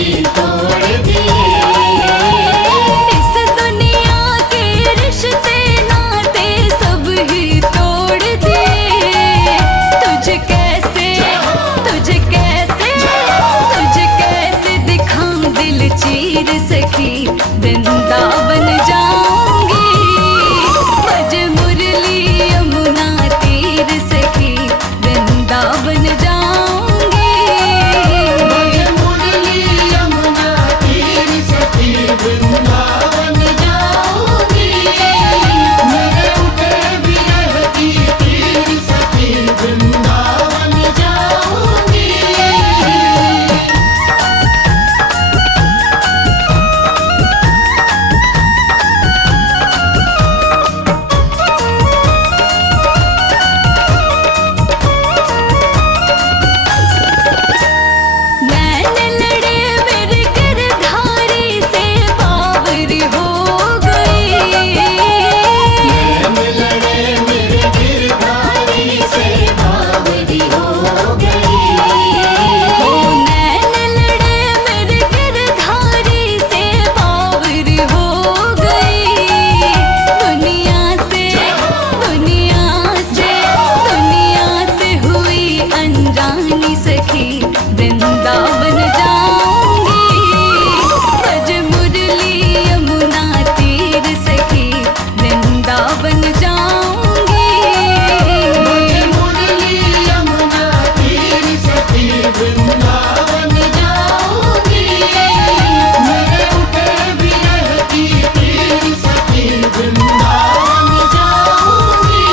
ही तोड़ दिए। इस दुनिया के रिश्ते नाते सब ही तोड़ दिए। तुझे कैसे दिखाऊं दिल चीर सखी, वृंदावन जाऊंगी बज मुरली यमुना तीर सखी, वृंदावन जाऊंगी। बज मुरली यमुना तीर सखी, वृंदावन जाऊंगी। मेरे उठे विरह की तीर सखी, वृंदावन जाऊंगी। वृंदावन जाऊंगी बज मुरली यमुना तीर सखी, वृंदावन जाऊंगी। बज मुरली यमुना तीर सखी, वृंदावन जाऊंगी। मेरे उठे विरह की तीर सखी, वृंदावन जाऊंगी।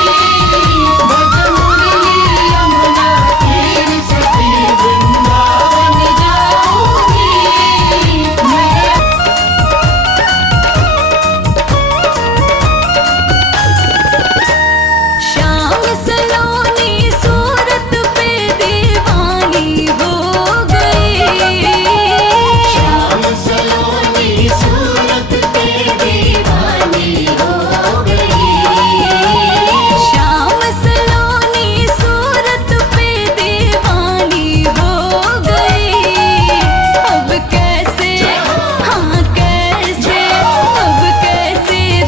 बज मुरली यमुना तीर सखी, वृंदावन जाऊंगी। श्याम सलोनी सूरत पे दीवानी हो गई। श्याम सलोनी सूरत पे दीवानी हो गई। श्याम सलोनी सूरत पे दीवानी हो गई। अब कैसे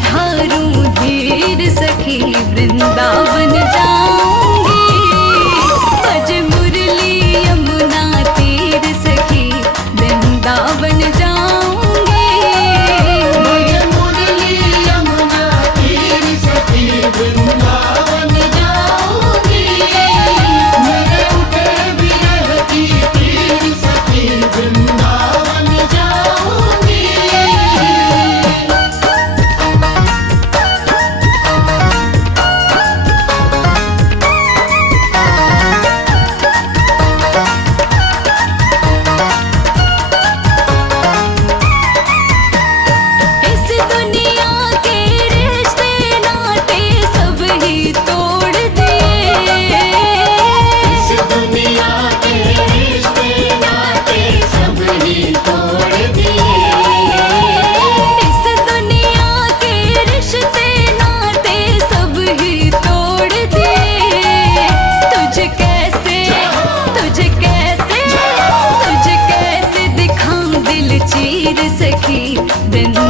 धारूं धीर सखी, वृंदावन जाऊंगी बज मुरली यमुना तीर सखी, वृंदावन जाऊंगी। बज मुरली यमुना तीर सखी, वृंदावन जाऊंगी। मेरे उठे विरह की तीर सखी, वृंदावन जाऊंगी। इस दुनिया के रिश्ते नाते सब ही तोड़ दिए। इस दुनिया के रिश्ते नाते सब ही तोड़ दिए। इस दुनिया के रिश्ते नाते सब ही तोड़ दिए। तुझे कैसे दिखाऊं दिल चीर सखी, वृंदावन